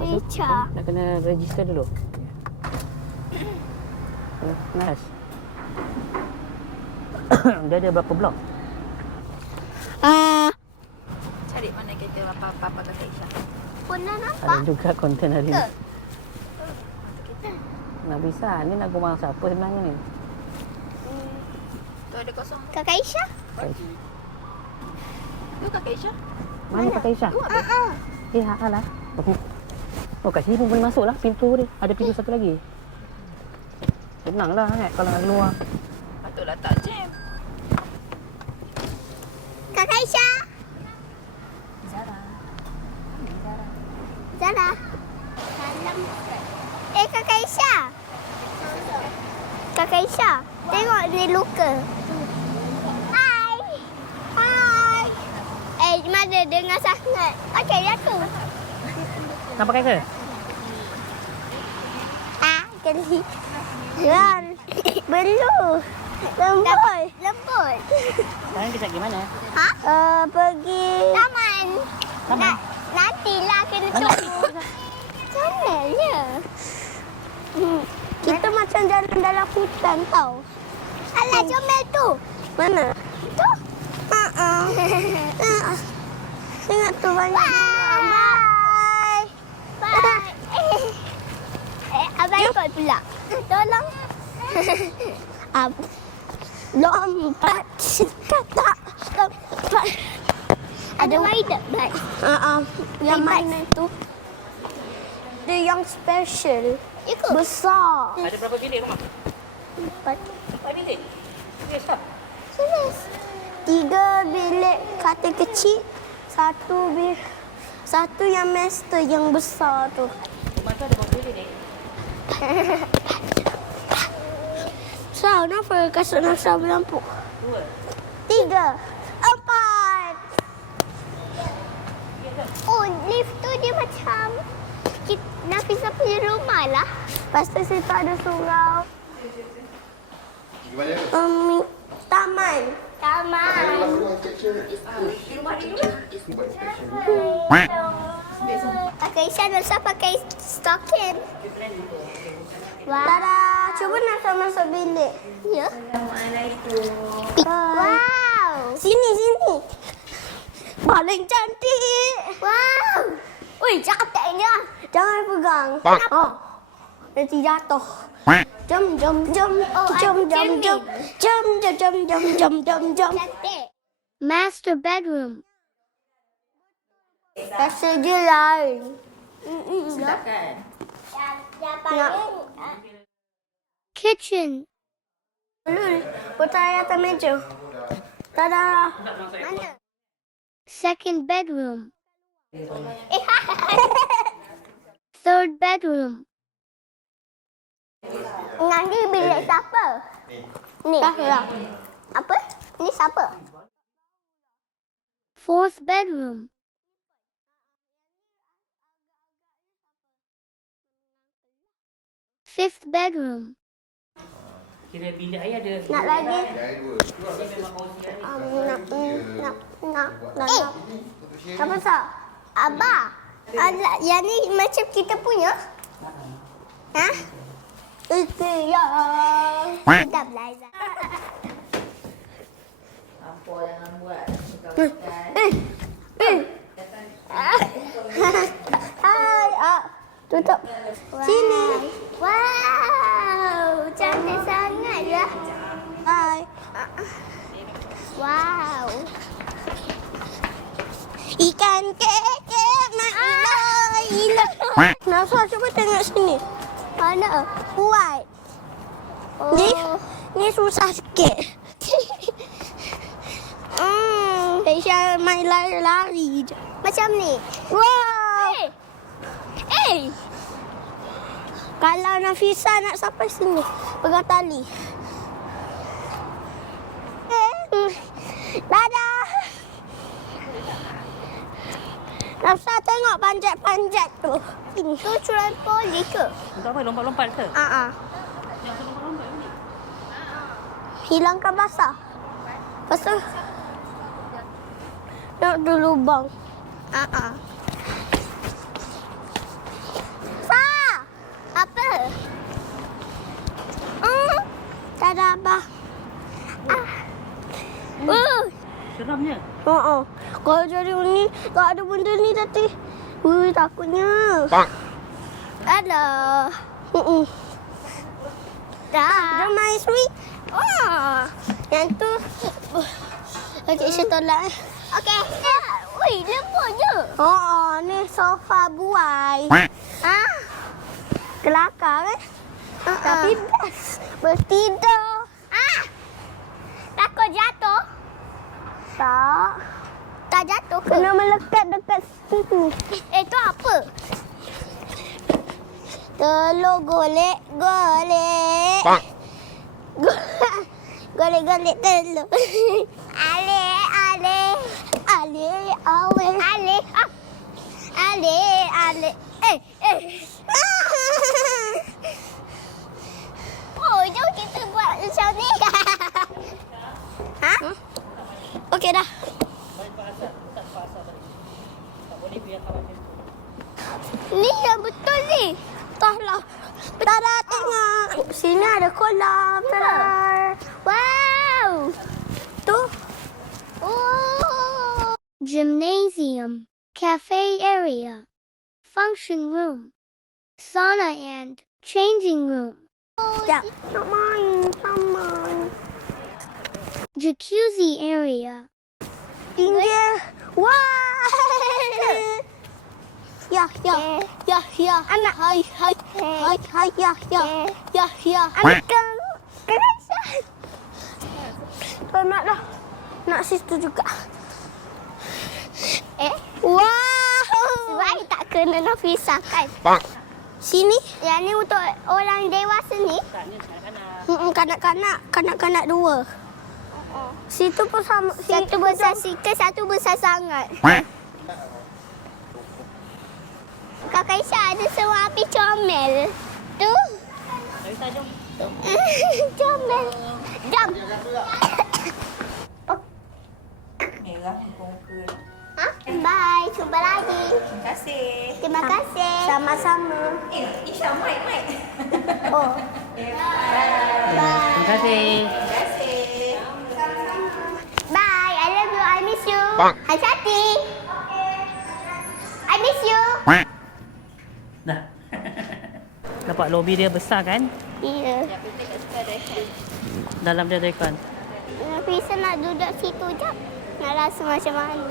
Rica. Nak kena register dulu. Nice. Dia ada berapa blok? Cari mana kereta Papa Kakak Isha. Pernah Ada nampak? juga konten hari ni. Ke? Nak bisa. Ni nak gumang siapa sebenarnya ni? Tu ada kosong. Kakak Isha? Tu Kakak Isha. Mana Kakak Isha? Alah. Oh, kat sini pun boleh masuk lah pintu dia. Ada pintu satu lagi. Senang lah kalau nak keluar. Patutlah tak jam. Kakak Isha? Zara. Salam. Kakak Isha. Kakak Isha. Tengok dia luka. Hai. Hai. Mana dengar sangat. Okey, aku. Nak pakai ke? Kali. Ran. Belum. Lembut. Sekarang kita pergi mana? Pergi taman. Nantilah kena tunggu. Channelnya. Kita macam jalan dalam hutan tau. Alah, comel tu. Mana? Tu. Tengok tu banyak. Bye. Bye. Abang ikut pula. Tolong. Lompat. Kata. Lompat. Ada rider bike. Yang mana tu? Dia yang special. Ikut. Besar. Ada berapa bilik rumah? 4 bilik? Yes tak? Serius. 3 bilik katil kecil. Satu yang master yang besar tu. Rumah tu ada berapa bilik ni? Sah, kenapa kasut Nafsa berlampuk? 2. 3. 4. Oh, lift tu dia macam Nafisa punya rumah lah. Lepas tu situ ada surau. Taman. Kakak Isha Nafsa pakai stocking. Wah. Tada, cuba Nafsa masuk bilik. Ya. Wow. Sini. Paling cantik. Wow. Ui, cantiknya. Jangan pegang. Oh. Nanti jatuh. Jom. Cantik. Master bedroom. Rasa dia lain. Silakan. Kitchen. Lul, putar atas meja. Tada. Mana? Second bedroom. Third bedroom. Nanti bilik siapa? Ni. Apa? Ni siapa? Fourth bedroom. Fifth bedroom. Kira bilik ayah ada. Nak lagi? Nak. Apa sah? Abah. Yang ni macam kita punya? Ha? Itu ya. Kita belajar. Apa yang buat? Hai. Tutup. Sini. Wow. Cantik sangat ya. Hai. Wow. Ikan keke nak hilang. Nafsa cuba tengok sini. Mana? White. Ni susah sikit. Aisyah main lari-lari je. Macam ni. Wow. Kalau Nafisa nak sampai sini, pegang tali. Dadah. Nafsa tengok panjat-panjat tu. Itu trampolin ke? Untuk apa? Lompat-lompat ke? Hilangkan basah. Lepas tu nak tu lubang. Dadah, Abah. Seramnya. Kalau jadi ni, tak ada benda ni tadi. Takutnya. Alah. Dah. Jom main sweet. Yang tu. Okey, saya tolak. Okey. Ui, lembut je. Ni sofa buai. Kelakar kan? Tapi best. Bertidur. Takut jatuh? Tak. Tak jatuh ke? Kena melekat dekat sini. Itu apa? Telur golek-golek. Golek-golek telur. Ale. Oh, jom kita buat macam ni. Okey dah. Ni yang betul ni. Entahlah. Tada, tengok. Sini ada kolam. Tada. Wow. Tu. Oh. Gymnasium. Cafe area. Function room. Sauna and changing room. Ya. Nak main sama. Jacuzzi area. Tinggi. Wah. Ya. Anak. Hai. Ya. Anak kerasan. Tak nak dah. Nak situ juga. Wow. Sebab tak kena Nafisa kan? Sini? Yang ni untuk orang dewasa ni? Kanak-kanak dua. Situ pun sama. Satu besar sikit, satu besar sangat. Kakak Isha ada sewa api comel. Tu. Jom. Comel. Jom. Merah muka. Bye. Jumpa lagi. Terima kasih. Terima kasih. Sama-sama. Isha, mic. Oh. Terima kasih. Bye. I love you. I miss you. Hati-hati. I miss you. Dah. Nampak lobi dia besar kan? Ya. Dalam dia ada aircon. Nafisa nak duduk situ je. Nak rasa macam mana.